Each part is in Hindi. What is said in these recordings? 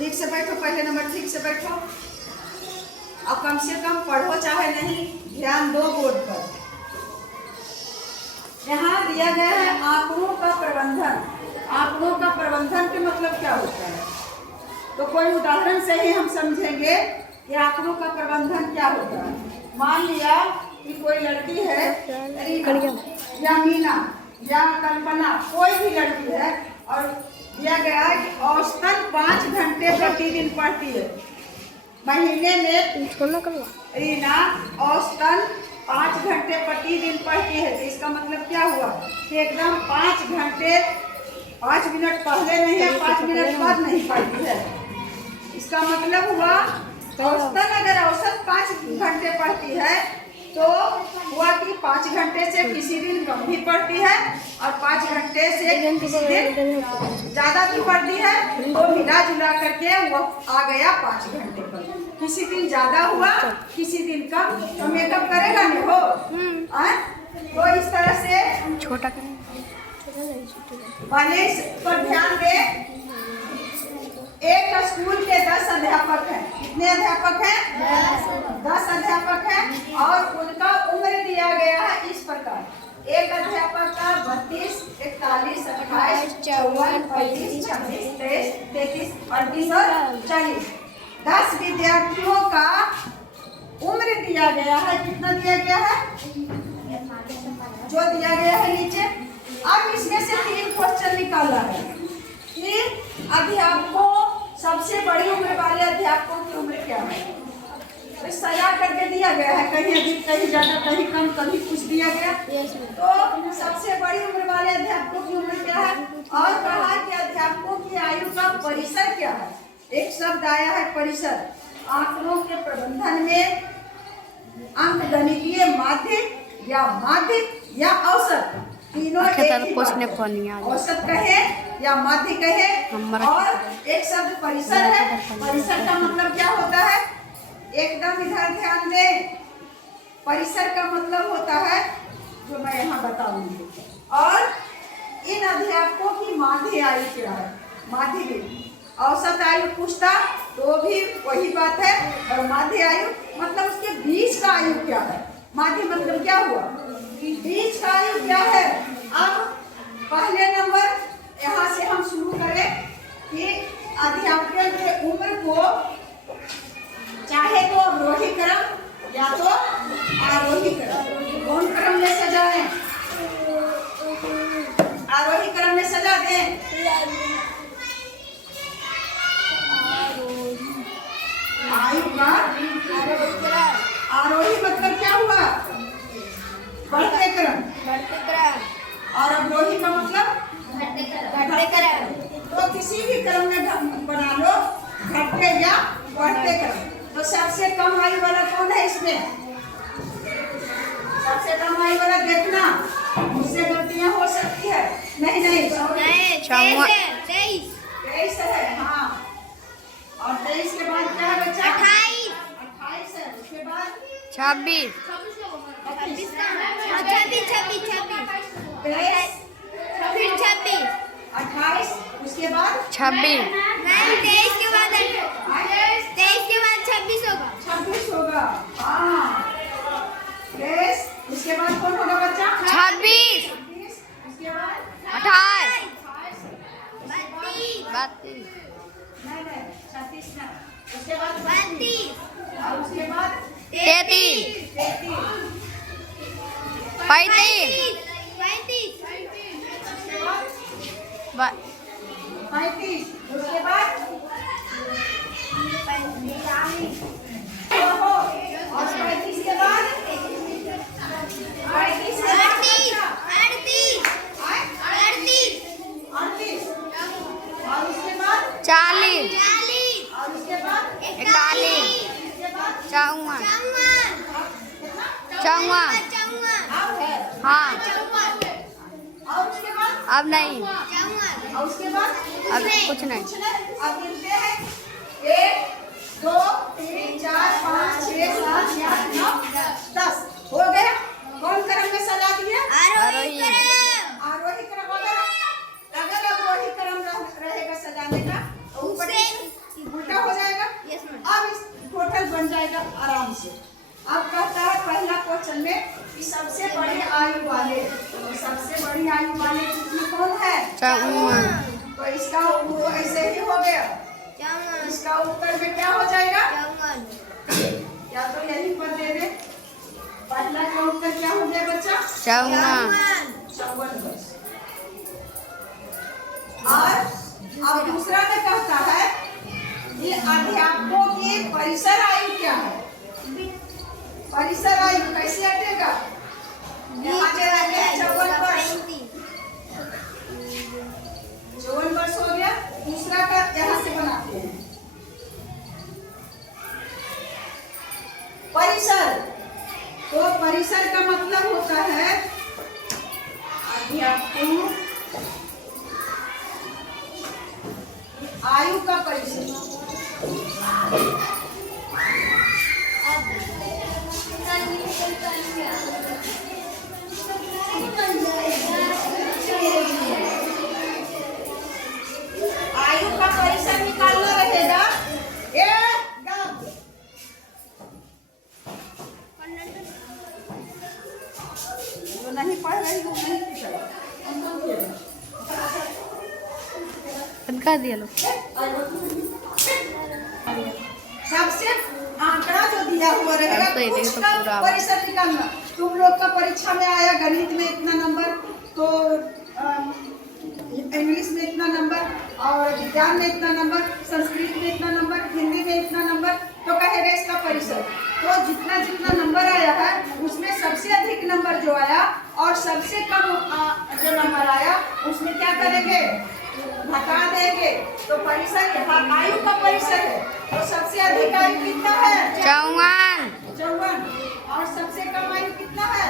ठीक से बैठो, पहले नंबर ठीक से बैठो। अब कम से कम पढ़ो चाहे नहीं, ध्यान दो बोर्ड पर। यहाँ दिया गया है आंकड़ों का प्रबंधन। आंकड़ों का प्रबंधन के मतलब क्या होता है, तो कोई उदाहरण से ही हम समझेंगे कि आंकड़ों का प्रबंधन क्या होता है। मान लिया कि कोई लड़की है रीना या मीना या कल्पना, कोई भी लड़की है, और दिया गया है कि औसतन 5 घंटे प्रतिदिन पढ़ती है। महीने में रीना औसतन 5 घंटे प्रतिदिन पढ़ती है। तो इसका मतलब क्या हुआ कि एकदम 5 घंटे 5 मिनट पहले नहीं है, 5 मिनट बाद नहीं पढ़ती है। इसका मतलब हुआ औसतन अगर औसत 5 घंटे पढ़ती है तो हुआ कि 5 घंटे से किसी दिन कम भी पढ़ती है और 5 घंटे से किसी दिन ज़्यादा भी पढ़ती है, तो मिला जुला करके वो आ गया 5 घंटे पर। किसी दिन ज़्यादा हुआ, किसी दिन कम, तो मेकअप करेगा नहीं हो। तो इस तरह से छोटा पहले इस पर ध्यान दे। एक स्कूल के 10 अध्यापक हैं। कितने अध्यापक हैं? 10 अध्यापक हैं और उनका उम्र दिया गया है इस प्रकार। एक अध्यापक का 32, 41, 28, 54, 35, 26, 23, 33, 38 और 40। 10 विद्यार्थियों का उम्र दिया गया है। कितना दिया गया है? जो दिया गया है नीचे। अब इसमें से 3 क्वेश्चन निकाला है कि अध्यापकों, सबसे बड़ी उम्र वाले अध्यापकों की उम्र क्या है। तो सजा करके दिया गया है, कहीं अधिक, कहीं ज्यादा, कहीं कम, कभी कुछ दिया गया। तो सबसे बड़ी उम्र वाले अध्यापकों की उम्र क्या है, और कहा कि अध्यापकों की आयु का परिसर क्या है। एक शब्द आया है परिसर। आंकड़ों के प्रबंधन में अंकगणितीय माध्य या औसत, तीनों औसत कहे या माध्य कहे। और एक शब्द परिसर है। परिसर का मतलब क्या होता है, एकदम इधर ध्यान दें। परिसर का मतलब होता है जो मैं यहाँ बताऊंगी। और इन अध्यापकों की माध्य आयु क्या है। माध्य औसत आयु पूछता तो भी वही बात है, और माध्य आयु मतलब उसके बीच का आयु क्या है। माध्य मतलब क्या हुआ, बीच का आयु क्या है। अब पहले नंबर यहाँ से हम शुरू करें कि अध्यापकों के उम्र को चाहे तो अवरोही क्रम या तो आरोही क्रम, कौन क्रम में सजाएं? आरोही क्रम में सजा दें। आयु का आरोही मतलब क्या हुआ, बढ़ते क्रम। और अवरोही का मतलब घटते क्रम। तो किसी भी क्रम में बना लो, घटते या बढ़ते क्रम। तो सबसे कम आयु वाला कौन है इसमें? सबसे कम आयु वाला देखना, मुझसे गलतियां हो सकती है। नहीं 23 है। हाँ, और 23 के बाद क्या है बच्चा? 28 है। उसके बाद 26, 28, उसके बाद 26 26 होगा। हाँ, 23, उसके बाद कौन होगा बच्चा? 26, उसके बाद 28, 32, नहीं 36 नहीं, उसके बाद 32, और उसके बाद 33, 33, 35, 35, उसके बाद 40, और 35 के बाद 38 के बाद 38, और उसके बाद 40, और उसके बाद 41, उसके बाद 54, कितना? 54। अब है। हाँ, और उसके बाद अब नहीं, और उसके बाद अब कुछ नहीं। अब गिनते हैं 1, 2, 3, 4, 5, 6, 7, 8, 9, 10 हो गया। कौन क्रम में सजा दिया? आरोही अगर अवरोही क्रम रहेगा सजाने का, तो ऊपर आराम से। अब कहता है पहला क्वेश्चन में कि सबसे बड़े आयु वाले, तो सबसे बड़ी आयु वाले इसमें कौन है? 54 तो इसका वो ऐसे ही हो गया। इसका उत्तर में क्या हो जाएगा? या तो यहीं पर दे दे। पहला का उत्तर क्या हो गया बच्चा? 54 वर्ष। और अब दूसरा में कहता है ये अध्यापकों की परिसर आयु क्या है? परिसर आयु कैसे हटेगा? यहाँ पे रहते हैं 54 वर्ष। 54 वर्ष हो गया। दूसरा का यहाँ से बनाते हैं परिसर। तो परिसर का मतलब होता है अध्यापकों आयु का परिसर। आयु का परिसर निकालना रहेगा। जो नहीं पढ़ रही वो नहीं कर दिया लोग। सबसे आंकड़ा जो दिया हुआ रहेगा तो उसका पूरा परिसर निकालना। तुम लोग का परीक्षा में आया गणित में इतना नंबर, तो इंग्लिश में इतना नंबर, और विज्ञान में इतना नंबर, संस्कृत में इतना नंबर, हिंदी में इतना नंबर, तो कहेगा इसका परिसर। तो जितना जितना नंबर आया है उसमें सबसे अधिक नंबर जो आया और सबसे कम जो नंबर आया उसमें क्या करेंगे? घटा देंगे। तो परिसर यहाँ आयु का परिसर है। तो सबसे अधिक आयु कितना है? 54 और सबसे कम आयु कितना है?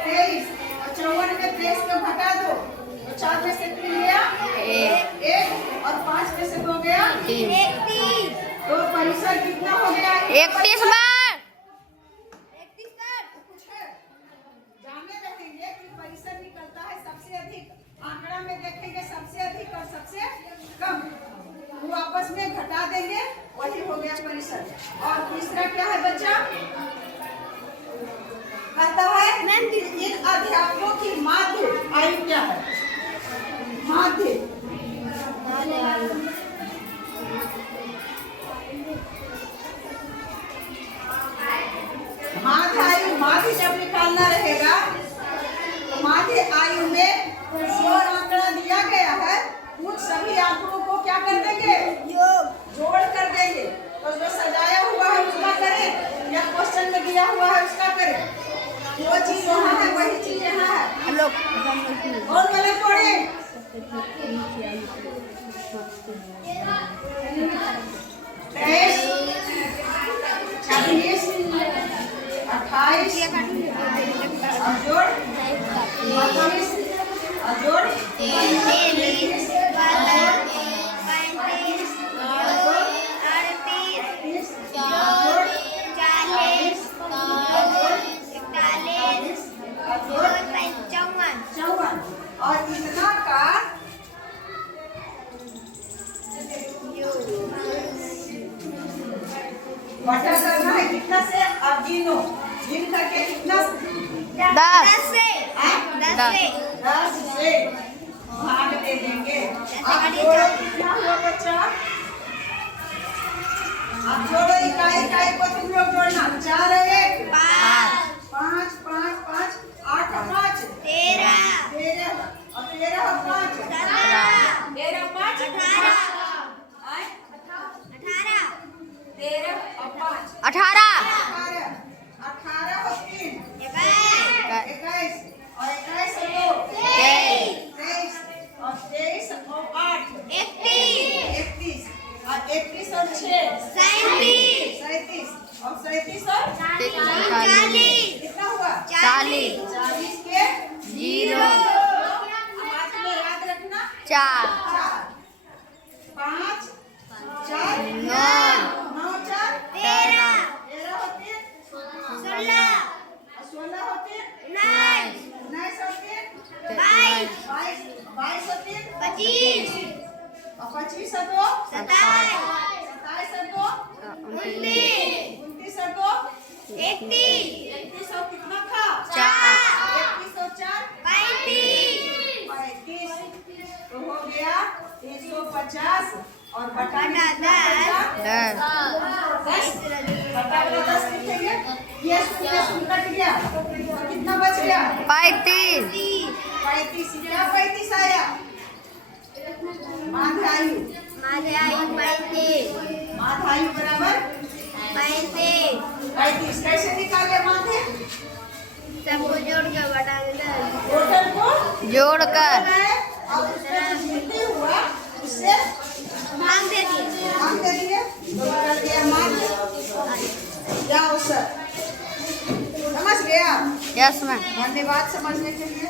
23 और 54 में 23 को घटा दो तो 4 में से 3 गया 1 और 5 में से 2 गया 3। तो परिसर कितना हो गया? 31 बार। कुछ है जाने रहेंगे कि परिसर निकलता है सबसे अधिक। आंकड़ा में देखेंगे सबसे अधिक और सबसे कम, वो आपस में घटा देंगे, वही हो गया परिसर। और तीसरा क्या है बच्चा? कहता है इन अध्यापकों की माध्य आयु क्या है? माध्य आयु, माध्य जब निकालना रहेगा तो माध्य आयु में जो आंकड़ा दिया गया है उन सभी आंकड़ों को क्या कर देंगे? जोड़ कर देंगे। तो जो सजाया हुआ है उसका करें या क्वेश्चन में दिया हुआ है उसका करें। वो चीज वहाँ है वही चीज यहाँ है। और वाले पढ़े 23, 26, 28 और जोड़ 25 और जोड़ 33 और इतना का बटा करना है कितना से? अब गिनो, गिन करके कितना? 10 से भाग दे देंगे। अब जोड़ो कितना हुआ बच्चा? अब जोड़ो इकाई इकाई को तुम लोग जोड़ना। 4 1 5 5 5 8 5 13 और 13 और 5 13 5 18 13 और 5 18 18 और 3 21 और 21 और 2 23 और 23 और 8 31 और 31 और 6 37 और 37 और 40 कितना हुआ? 40 40 के 0 आवाज में याद रखना। 4 5 4 9 9 4 13 13 होते 16 होते 19 होते 22 होते 25 और 25 है तो 27 है तो 29 31 और कितना था? 31 और 4 35। तो हो गया 150 और बटा 10 बटा 10 लिखेंगे। ये शून्य कट गया तो कितना बच गया? 35 35। क्या 35 आया? माध्यायु बराबर 35। कैसे निकाले माध्य? टोटल को जोड़कर अब उसमें जो वृद्धि हुआ उससे भाग दे दिए तो निकल गया माध्य या औसत। समझ गया? Yes ma'am. धन्यवाद समझने के लिए।